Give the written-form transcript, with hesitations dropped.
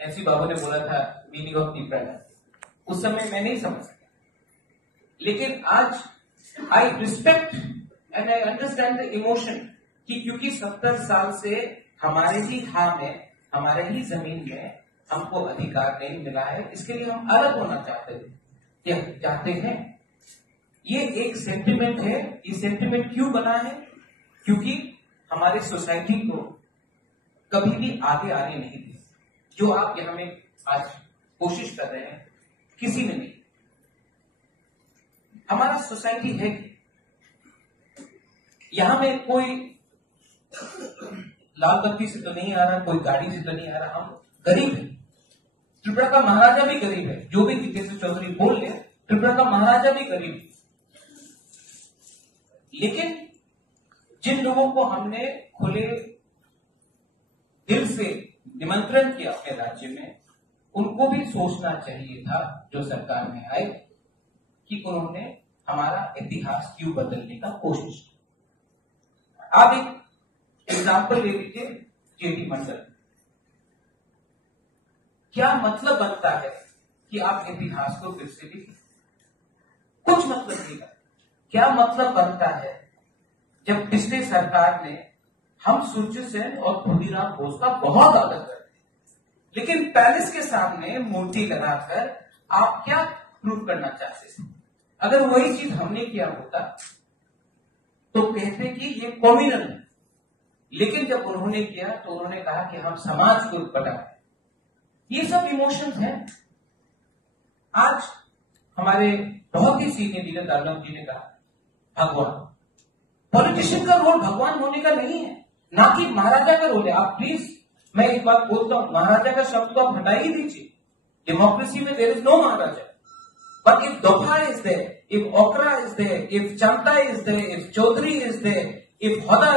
SC बाबू ने बोला था मीनिंग ऑफ तीव्रता, उस समय मैं नहीं समझ सका, लेकिन आज I respect and I understand the emotion कि क्योंकि 70 साल से हमारे ही हाँ में, हमारे ही जमीन में हमको अधिकार नहीं मिला है, इसके लिए हम अलग होना चाहते हैं। ये एक सेंटिमेंट है। ये सेंटिमेंट क्यों बना है? क्योंकि हमारी सोसाइटी को कभी भी आगे आने नहीं दी। जो आप यहां में आज कोशिश कर रहे हैं, किसी ने नहीं। हमारा सोसाइटी है कि यहां में कोई लाल बत्ती से तो नहीं आ रहा, कोई गाड़ी से तो नहीं आ रहा, हम गरीब हैं। त्रिपुरा का महाराजा भी गरीब है, जो भी केशव चौधरी बोल रहे, त्रिपुरा का महाराजा भी गरीब है। लेकिन जिन लोगों को हमने खुले दिल से निमंत्रण किया अपने राज्य में, उनको भी सोचना चाहिए था जो सरकार में आए कि उन्होंने हमारा इतिहास क्यों बदलने का कोशिश की। आप एक एग्जाम्पल ले लीजिए, जेडी मंडल। क्या मतलब बनता है कि आप इतिहास को फिर से लिखें? कुछ मतलब नहीं है। क्या मतलब बनता है जब पिछले सरकार ने हम सूर्य सेन और खुदीराम बोस का बहुत आदर करते, लेकिन पैलेस के सामने मूर्ति लगाकर आप क्या प्रूव करना चाहते थे? अगर वही चीज हमने किया होता तो कहते कि ये कॉम्युनल है, लेकिन जब उन्होंने किया तो उन्होंने कहा कि हम समाज को बढ़ाएं। ये सब इमोशंस हैं। आज हमारे बहुत ही सीनियर लीडर दार्लम जी ने कहा भगवान, पॉलिटिशियन का रोल भगवान होने का नहीं है, ना कि महाराजा का रोल है। आप प्लीज, मैं एक बात बोलता हूं, महाराजा का शब्द तो आप हटा ही दीजिए। डेमोक्रेसी में there is no maharaja, but if दोपा इज देयर, इफ ओकरा इज देयर, इफ चंता is there, if Chaudhary is there, if Hoda